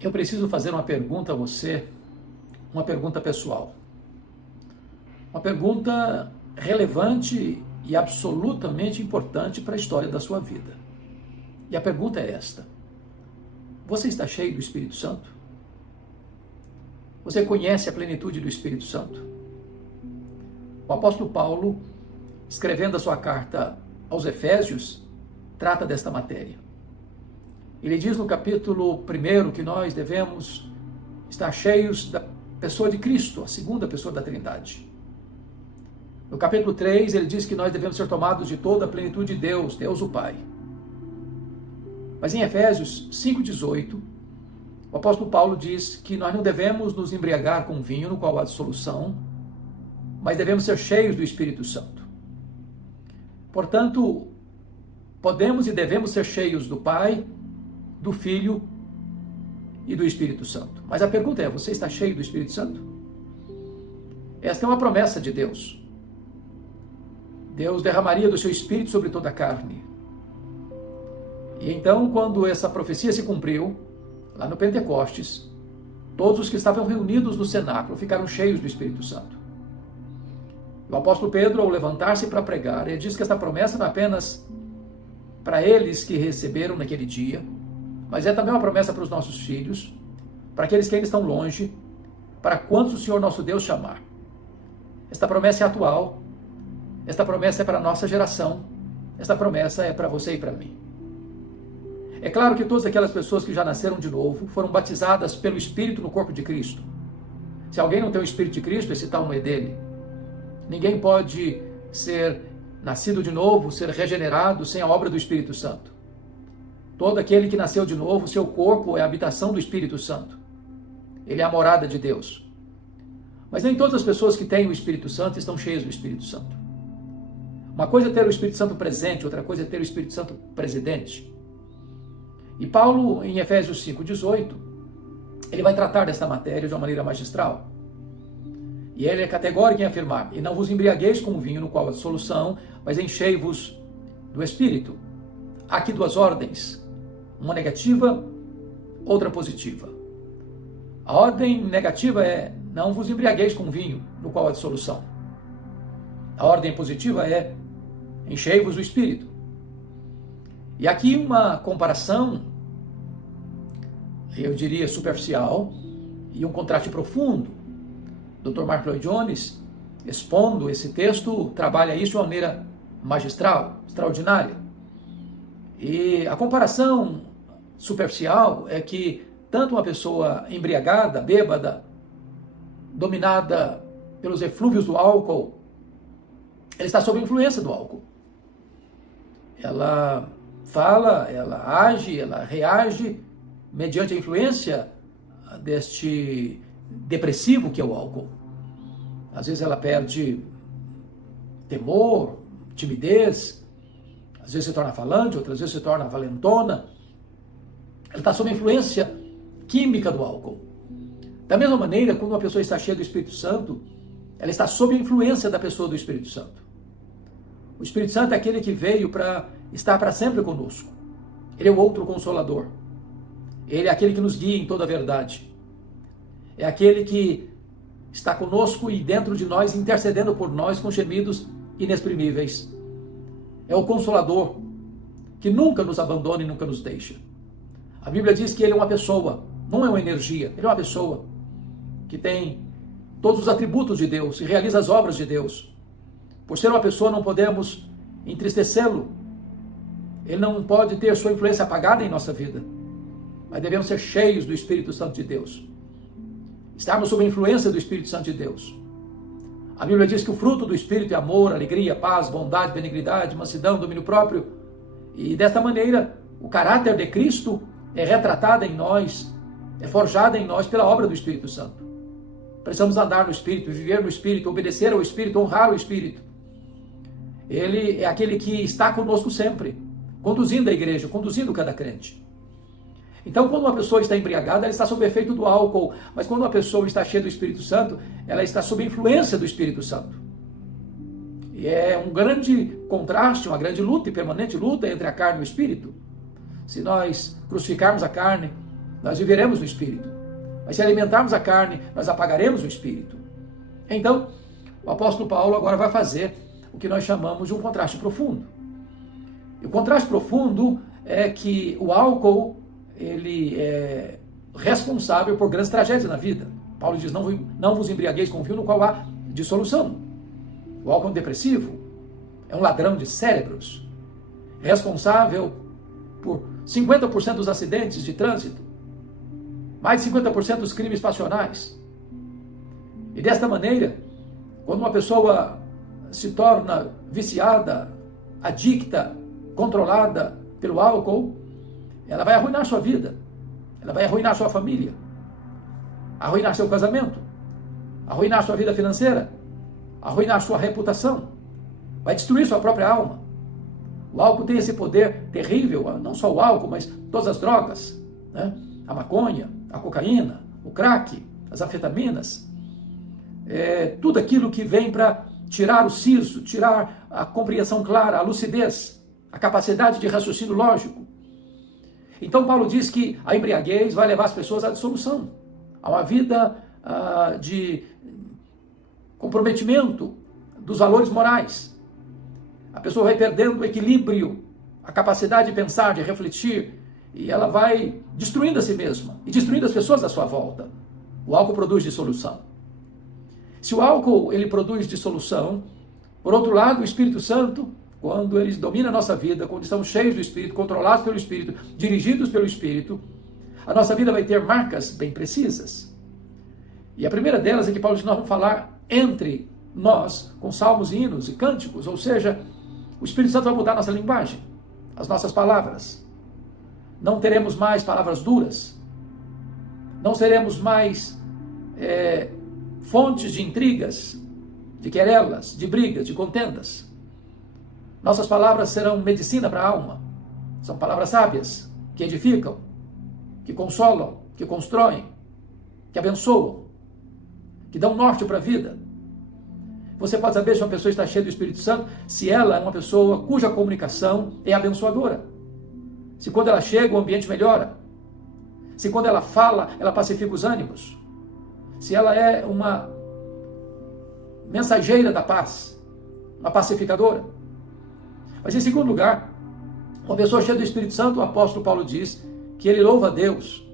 Eu preciso fazer uma pergunta a você, uma pergunta pessoal. Uma pergunta relevante e absolutamente importante para a história da sua vida. E a pergunta é esta: você está cheio do Espírito Santo? Você conhece a plenitude do Espírito Santo? O apóstolo Paulo, escrevendo a sua carta aos Efésios, trata desta matéria. Ele diz no capítulo 1 que nós devemos estar cheios da pessoa de Cristo, a segunda pessoa da Trindade. No capítulo 3, ele diz que nós devemos ser tomados de toda a plenitude de Deus, Deus o Pai. Mas em Efésios 5,18, o apóstolo Paulo diz que nós não devemos nos embriagar com vinho, no qual há dissolução, mas devemos ser cheios do Espírito Santo. Portanto, podemos e devemos ser cheios do Pai, do Filho e do Espírito Santo. Mas a pergunta é: você está cheio do Espírito Santo? Esta é uma promessa de Deus. Deus derramaria do seu Espírito sobre toda a carne. E então, quando essa profecia se cumpriu, lá no Pentecostes, todos os que estavam reunidos no cenáculo ficaram cheios do Espírito Santo. O apóstolo Pedro, ao levantar-se para pregar, ele diz que esta promessa não é apenas para eles que receberam naquele dia, mas é também uma promessa para os nossos filhos, para aqueles que ainda estão longe, para quantos o Senhor nosso Deus chamar. Esta promessa é atual, esta promessa é para a nossa geração, esta promessa é para você e para mim. É claro que todas aquelas pessoas que já nasceram de novo foram batizadas pelo Espírito no corpo de Cristo. Se alguém não tem o Espírito de Cristo, esse tal não é dele. Ninguém pode ser nascido de novo, ser regenerado sem a obra do Espírito Santo. Todo aquele que nasceu de novo, seu corpo é a habitação do Espírito Santo. Ele é a morada de Deus. Mas nem todas as pessoas que têm o Espírito Santo estão cheias do Espírito Santo. Uma coisa é ter o Espírito Santo presente, outra coisa é ter o Espírito Santo presidente. E Paulo, em Efésios 5,18, ele vai tratar desta matéria de uma maneira magistral. E ele é categórico em afirmar: e não vos embriagueis com o vinho no qual há dissolução, mas enchei-vos do Espírito. Há aqui duas ordens, uma negativa, outra positiva. A ordem negativa é: não vos embriagueis com vinho no qual há dissolução. A ordem positiva é: enchei-vos do Espírito. E aqui uma comparação, eu diria superficial, e um contraste profundo. Dr. Mark Lloyd Jones, expondo esse texto, trabalha isso de uma maneira magistral, extraordinária. E a comparação superficial é que tanto uma pessoa embriagada, bêbada, dominada pelos eflúvios do álcool, ela está sob a influência do álcool. Ela fala, ela age, ela reage mediante a influência deste depressivo que é o álcool. Às vezes ela perde temor, timidez, às vezes se torna falante, outras vezes se torna valentona. Ela está sob a influência química do álcool. Da mesma maneira, quando uma pessoa está cheia do Espírito Santo, ela está sob a influência da pessoa do Espírito Santo. O Espírito Santo é aquele que veio para estar para sempre conosco. Ele é o outro consolador. Ele é aquele que nos guia em toda a verdade. É aquele que está conosco e dentro de nós, intercedendo por nós com gemidos inexprimíveis. É o Consolador, que nunca nos abandona e nunca nos deixa. A Bíblia diz que ele é uma pessoa, não é uma energia, ele é uma pessoa que tem todos os atributos de Deus e realiza as obras de Deus. Por ser uma pessoa, não podemos entristecê-lo. Ele não pode ter sua influência apagada em nossa vida, mas devemos ser cheios do Espírito Santo de Deus. Estarmos sob a influência do Espírito Santo de Deus. A Bíblia diz que o fruto do Espírito é amor, alegria, paz, bondade, benignidade, mansidão, domínio próprio. E desta maneira, o caráter de Cristo é retratado em nós, é forjado em nós pela obra do Espírito Santo. Precisamos andar no Espírito, viver no Espírito, obedecer ao Espírito, honrar o Espírito. Ele é aquele que está conosco sempre, conduzindo a igreja, conduzindo cada crente. Então, quando uma pessoa está embriagada, ela está sob o efeito do álcool. Mas quando uma pessoa está cheia do Espírito Santo, ela está sob a influência do Espírito Santo. E é um grande contraste, uma grande luta e permanente luta entre a carne e o Espírito. Se nós crucificarmos a carne nós viveremos no Espírito. Mas se alimentarmos a carne, nós apagaremos o Espírito. Então, o apóstolo Paulo agora vai fazer o que nós chamamos de um contraste profundo. E o contraste profundo é que o álcool, ele é responsável por grandes tragédias na vida. Paulo diz, não vos embriagueis com vinho no qual há dissolução. O álcool é um depressivo, é um ladrão de cérebros, responsável por 50% dos acidentes de trânsito, mais de 50% dos crimes passionais. E desta maneira, quando uma pessoa se torna viciada, adicta, controlada pelo álcool, ela vai arruinar sua vida, ela vai arruinar sua família, arruinar seu casamento, arruinar sua vida financeira, arruinar sua reputação, vai destruir sua própria alma. O álcool tem esse poder terrível, não só o álcool, mas todas as drogas, né? A maconha, a cocaína, o crack, as anfetaminas, tudo aquilo que vem para tirar o siso, tirar a compreensão clara, a lucidez, a capacidade de raciocínio lógico. Então Paulo diz que a embriaguez vai levar as pessoas à dissolução, a uma vida de comprometimento dos valores morais. A pessoa vai perdendo o equilíbrio, a capacidade de pensar, de refletir, e ela vai destruindo a si mesma e destruindo as pessoas à sua volta. O álcool produz dissolução. Se o álcool ele produz dissolução, por outro lado, o Espírito Santo, quando ele domina a nossa vida, quando estamos cheios do Espírito, controlados pelo Espírito, dirigidos pelo Espírito, a nossa vida vai ter marcas bem precisas. E a primeira delas é que Paulo diz, nós vamos falar entre nós, com salmos, hinos e cânticos, ou seja, o Espírito Santo vai mudar a nossa linguagem, as nossas palavras. Não teremos mais palavras duras, não seremos mais fontes de intrigas, de querelas, de brigas, de contendas. Nossas palavras serão medicina para a alma, são palavras sábias, que edificam, que consolam, que constroem, que abençoam, que dão norte para a vida. Você pode saber se uma pessoa está cheia do Espírito Santo, se ela é uma pessoa cuja comunicação é abençoadora. Se quando ela chega o ambiente melhora. Se quando ela fala, ela pacifica os ânimos. Se ela é uma mensageira da paz, uma pacificadora. Mas em segundo lugar, uma pessoa cheia do Espírito Santo, o apóstolo Paulo diz que ele louva a Deus,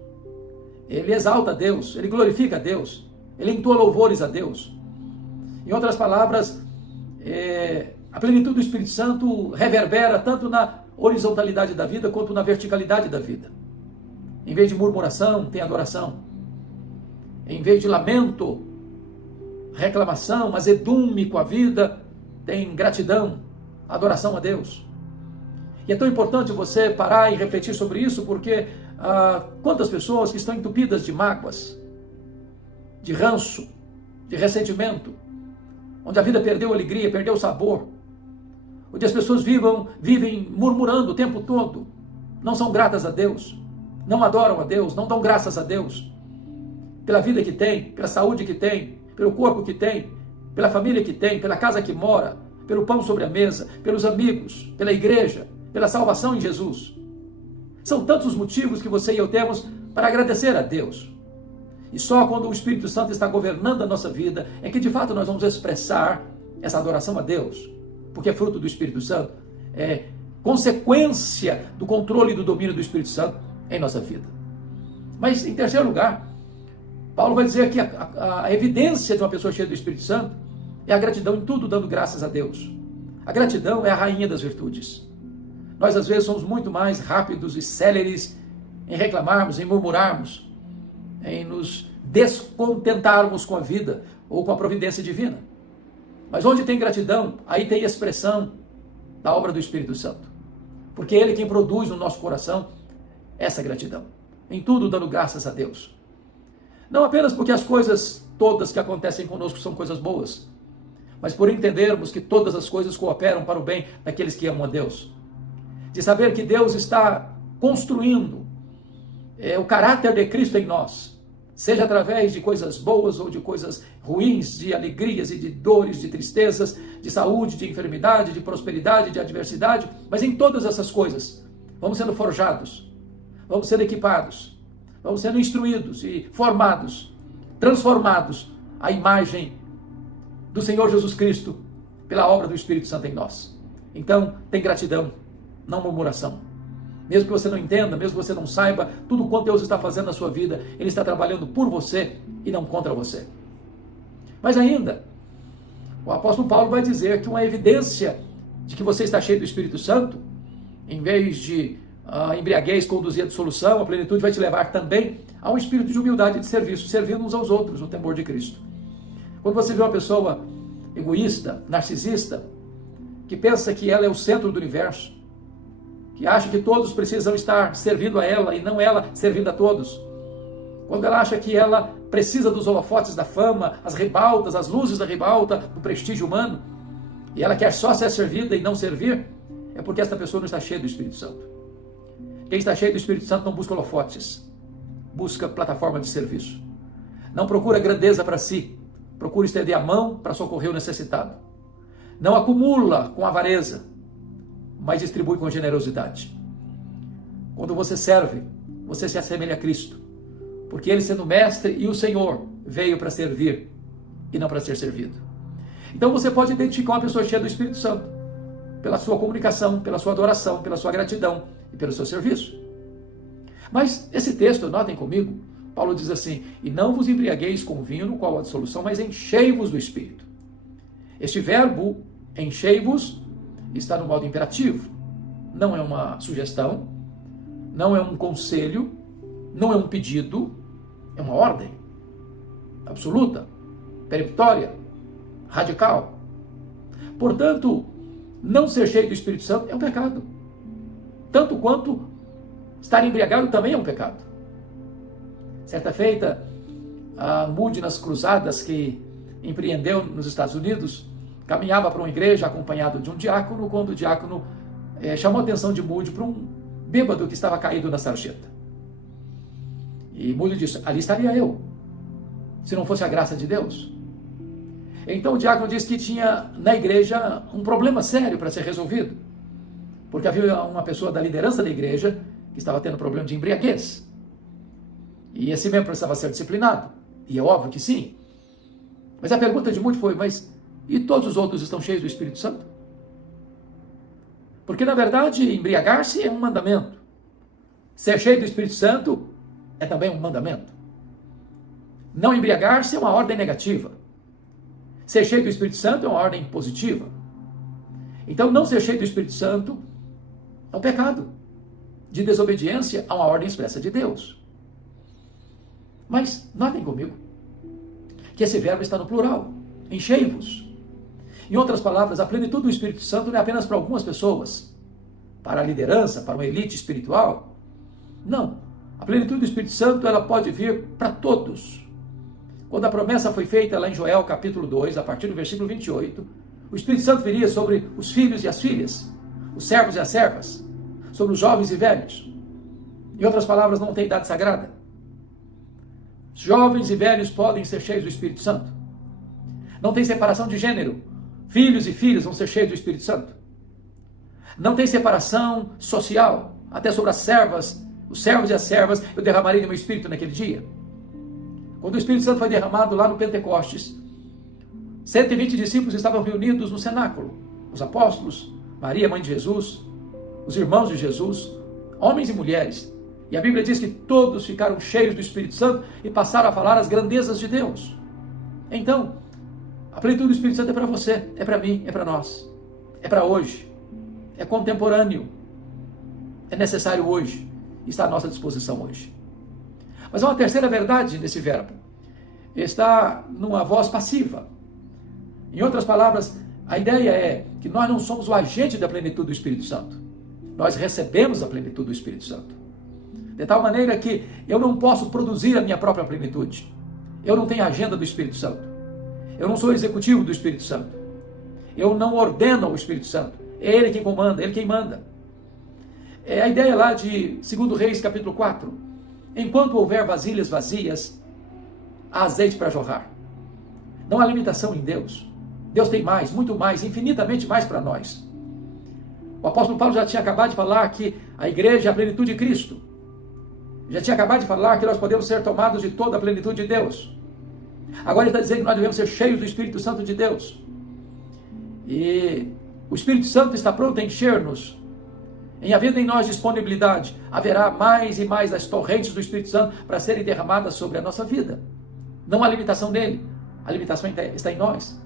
ele exalta a Deus, ele glorifica a Deus, ele entoa louvores a Deus. Em outras palavras, a plenitude do Espírito Santo reverbera tanto na horizontalidade da vida quanto na verticalidade da vida. Em vez de murmuração, tem adoração. Em vez de lamento, reclamação, azedume com a vida, tem gratidão, adoração a Deus. E é tão importante você parar e refletir sobre isso, porque quantas pessoas que estão entupidas de mágoas, de ranço, de ressentimento, onde a vida perdeu a alegria, perdeu o sabor, onde as pessoas vivem murmurando o tempo todo, não são gratas a Deus, não adoram a Deus, não dão graças a Deus, pela vida que tem, pela saúde que tem, pelo corpo que tem, pela família que tem, pela casa que mora, pelo pão sobre a mesa, pelos amigos, pela igreja, pela salvação em Jesus. São tantos os motivos que você e eu temos para agradecer a Deus. E só quando o Espírito Santo está governando a nossa vida é que de fato nós vamos expressar essa adoração a Deus, porque é fruto do Espírito Santo, é consequência do controle e do domínio do Espírito Santo em nossa vida. Mas em terceiro lugar, Paulo vai dizer que a evidência de uma pessoa cheia do Espírito Santo é a gratidão em tudo, dando graças a Deus. A gratidão é a rainha das virtudes. Nós às vezes somos muito mais rápidos e céleres em reclamarmos, em murmurarmos, em nos descontentarmos com a vida ou com a providência divina. Mas onde tem gratidão, aí tem expressão da obra do Espírito Santo. Porque é Ele quem produz no nosso coração essa gratidão. Em tudo dando graças a Deus. Não apenas porque as coisas todas que acontecem conosco são coisas boas, mas por entendermos que todas as coisas cooperam para o bem daqueles que amam a Deus. De saber que Deus está construindo o caráter de Cristo em nós, seja através de coisas boas ou de coisas ruins, de alegrias e de dores, de tristezas, de saúde, de enfermidade, de prosperidade, de adversidade, mas em todas essas coisas vamos sendo forjados, vamos sendo equipados, vamos sendo instruídos e formados, transformados à imagem do Senhor Jesus Cristo pela obra do Espírito Santo em nós. Então, tem gratidão, não murmuração. Mesmo que você não entenda, mesmo que você não saiba, tudo quanto Deus está fazendo na sua vida, Ele está trabalhando por você e não contra você. Mas ainda, o apóstolo Paulo vai dizer que uma evidência de que você está cheio do Espírito Santo, em vez de embriaguez conduzir a dissolução, a plenitude vai te levar também a um espírito de humildade e de serviço, servindo uns aos outros no temor de Cristo. Quando você vê uma pessoa egoísta, narcisista, que pensa que ela é o centro do universo, que acha que todos precisam estar servindo a ela e não ela servindo a todos, quando ela acha que ela precisa dos holofotes da fama, as ribaltas, as luzes da ribalta, do prestígio humano, e ela quer só ser servida e não servir, é porque esta pessoa não está cheia do Espírito Santo. Quem está cheio do Espírito Santo não busca holofotes, busca plataforma de serviço. Não procura grandeza para si, procura estender a mão para socorrer o necessitado. Não acumula com avareza, mas distribui com generosidade. Quando você serve, você se assemelha a Cristo, porque Ele, sendo mestre e o Senhor, veio para servir e não para ser servido. Então você pode identificar uma pessoa cheia do Espírito Santo pela sua comunicação, pela sua adoração, pela sua gratidão e pelo seu serviço. Mas esse texto, notem comigo, Paulo diz assim: e não vos embriagueis com vinho, no qual há dissolução, mas enchei-vos do Espírito. Este verbo, enchei-vos, está no modo imperativo. Não é uma sugestão, não é um conselho, não é um pedido, é uma ordem absoluta, peremptória, radical. Portanto, não ser cheio do Espírito Santo é um pecado. Tanto quanto estar embriagado também é um pecado. Certa feita, a Moody, nas cruzadas que empreendeu nos Estados Unidos, caminhava para uma igreja acompanhado de um diácono, quando o diácono chamou a atenção de Moody para um bêbado que estava caído na sarjeta. E Moody disse: ali estaria eu, se não fosse a graça de Deus. Então o diácono disse que tinha na igreja um problema sério para ser resolvido, porque havia uma pessoa da liderança da igreja que estava tendo problema de embriaguez. E esse membro precisava ser disciplinado. E é óbvio que sim. Mas a pergunta de Moody foi: mas e todos os outros estão cheios do Espírito Santo? Porque na verdade embriagar-se é um mandamento. Ser cheio do Espírito Santo é também um mandamento. Não embriagar-se é uma ordem negativa. Ser cheio do Espírito Santo é uma ordem positiva. Então, não ser cheio do Espírito Santo é um pecado de desobediência a uma ordem expressa de Deus. Mas, notem comigo, que esse verbo está no plural, enchei-vos. Em outras palavras, a plenitude do Espírito Santo não é apenas para algumas pessoas, para a liderança, para uma elite espiritual. Não, a plenitude do Espírito Santo ela pode vir para todos. Quando a promessa foi feita lá em Joel capítulo 2, a partir do versículo 28, o Espírito Santo viria sobre os filhos e as filhas, os servos e as servas, sobre os jovens e velhos. Em outras palavras, não tem idade sagrada. Jovens e velhos podem ser cheios do Espírito Santo. Não tem separação de gênero. Filhos e filhas vão ser cheios do Espírito Santo. Não tem separação social. Até sobre as servas, os servos e as servas, eu derramarei do meu Espírito naquele dia. Quando o Espírito Santo foi derramado lá no Pentecostes, 120 discípulos estavam reunidos no cenáculo. Os apóstolos, Maria, mãe de Jesus, os irmãos de Jesus, homens e mulheres. E a Bíblia diz que todos ficaram cheios do Espírito Santo e passaram a falar as grandezas de Deus. Então, a plenitude do Espírito Santo é para você, é para mim, é para nós. É para hoje. É contemporâneo. É necessário hoje. Está à nossa disposição hoje. Mas há uma terceira verdade nesse verbo. Está numa voz passiva. Em outras palavras, a ideia é que nós não somos o agente da plenitude do Espírito Santo. Nós recebemos a plenitude do Espírito Santo. De tal maneira que eu não posso produzir a minha própria plenitude. Eu não tenho a agenda do Espírito Santo. Eu não sou o executivo do Espírito Santo. Eu não ordeno ao Espírito Santo. É Ele quem comanda, é Ele quem manda. É a ideia lá de 2 Reis, capítulo 4. Enquanto houver vasilhas vazias, há azeite para jorrar. Não há limitação em Deus. Deus tem mais, muito mais, infinitamente mais para nós. O apóstolo Paulo já tinha acabado de falar que a igreja é a plenitude de Cristo. Já tinha acabado de falar que nós podemos ser tomados de toda a plenitude de Deus. Agora ele está dizendo que nós devemos ser cheios do Espírito Santo de Deus. E o Espírito Santo está pronto a encher-nos. Em havendo em nós disponibilidade, haverá mais e mais as torrentes do Espírito Santo para serem derramadas sobre a nossa vida. Não há limitação nele, a limitação está em nós.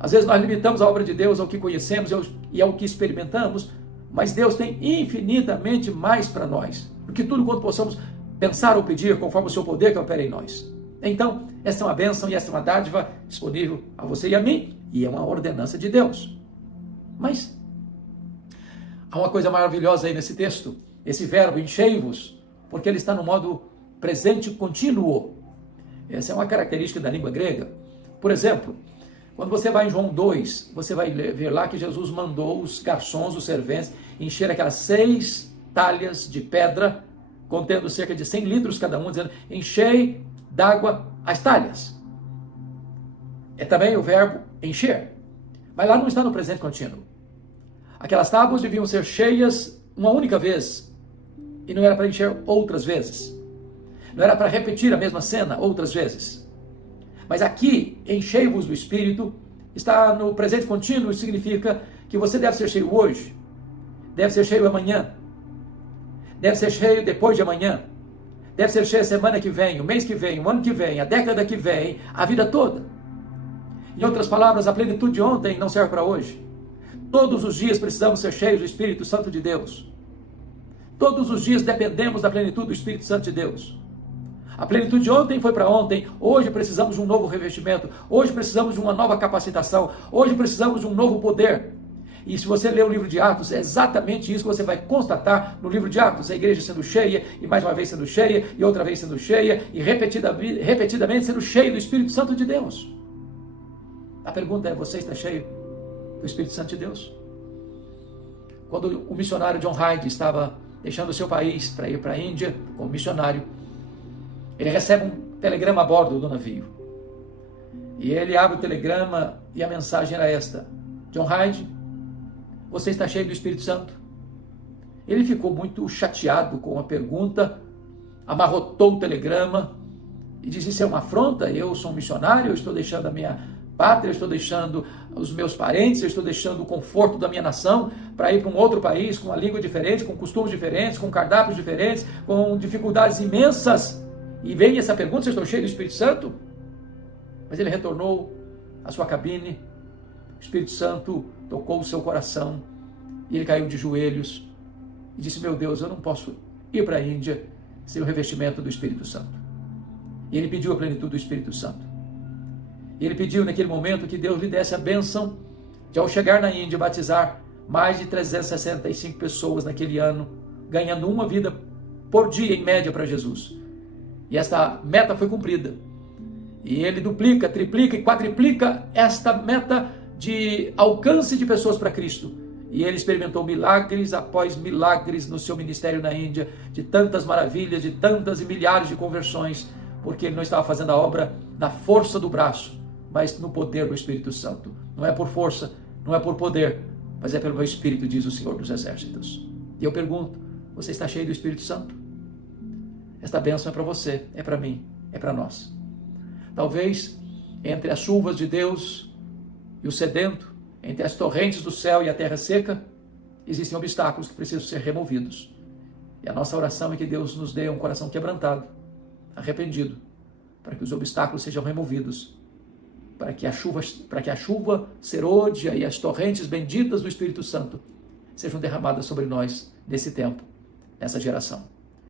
Às vezes nós limitamos a obra de Deus ao que conhecemos e ao que experimentamos, mas Deus tem infinitamente mais para nós, do que tudo quanto possamos pensar ou pedir, conforme o seu poder que opera em nós. Então, esta é uma bênção e esta é uma dádiva disponível a você e a mim, e é uma ordenança de Deus. Mas há uma coisa maravilhosa aí nesse texto, esse verbo, enchei-vos, porque ele está no modo presente contínuo. Essa é uma característica da língua grega. Por exemplo, quando você vai em João 2, você vai ver lá que Jesus mandou os garçons, os serventes, encher aquelas 6 talhas de pedra, contendo cerca de 100 litros cada um, dizendo, enchei d'água as talhas. É também o verbo encher. Mas lá não está no presente contínuo. Aquelas tábuas deviam ser cheias uma única vez, e não era para encher outras vezes. Não era para repetir a mesma cena outras vezes. Mas aqui, enchei-vos do Espírito, está no presente contínuo, isso significa que você deve ser cheio hoje, deve ser cheio amanhã, deve ser cheio depois de amanhã, deve ser cheio a semana que vem, o mês que vem, o ano que vem, a década que vem, a vida toda. Em outras palavras, a plenitude de ontem não serve para hoje. Todos os dias precisamos ser cheios do Espírito Santo de Deus. Todos os dias dependemos da plenitude do Espírito Santo de Deus. A plenitude de ontem foi para ontem, hoje precisamos de um novo revestimento, hoje precisamos de uma nova capacitação, hoje precisamos de um novo poder. E se você ler o livro de Atos, é exatamente isso que você vai constatar no livro de Atos, a igreja sendo cheia, e mais uma vez sendo cheia, e outra vez sendo cheia, e repetidamente sendo cheia do Espírito Santo de Deus. A pergunta é, você está cheio do Espírito Santo de Deus? Quando o missionário John Hyde estava deixando o seu país para ir para a Índia como missionário, ele recebe um telegrama a bordo do navio. E ele abre o telegrama e a mensagem era esta: John Hyde, você está cheio do Espírito Santo? Ele ficou muito chateado com a pergunta, amarrotou o telegrama e disse, isso é uma afronta, eu sou um missionário, eu estou deixando a minha pátria, eu estou deixando os meus parentes, eu estou deixando o conforto da minha nação para ir para um outro país, com uma língua diferente, com costumes diferentes, com cardápios diferentes, com dificuldades imensas. E vem essa pergunta, se eu estou cheio do Espírito Santo? Mas ele retornou à sua cabine, o Espírito Santo tocou o seu coração, e ele caiu de joelhos, e disse, meu Deus, eu não posso ir para a Índia sem o revestimento do Espírito Santo. E ele pediu a plenitude do Espírito Santo. E ele pediu naquele momento que Deus lhe desse a bênção de, ao chegar na Índia, batizar mais de 365 pessoas naquele ano, ganhando uma vida por dia, em média, para Jesus. E esta meta foi cumprida. E ele duplica, triplica e quadriplica esta meta de alcance de pessoas para Cristo. E ele experimentou milagres após milagres no seu ministério na Índia, de tantas maravilhas, de tantas e milhares de conversões, porque ele não estava fazendo a obra na força do braço, mas no poder do Espírito Santo. Não é por força, não é por poder, mas é pelo meu Espírito, diz o Senhor dos Exércitos. E eu pergunto, você está cheio do Espírito Santo? Esta bênção é para você, é para mim, é para nós. Talvez entre as chuvas de Deus e o sedento, entre as torrentes do céu e a terra seca, existem obstáculos que precisam ser removidos. E a nossa oração é que Deus nos dê um coração quebrantado, arrependido, para que os obstáculos sejam removidos, para que a chuva serôdia e as torrentes benditas do Espírito Santo sejam derramadas sobre nós nesse tempo, nessa geração.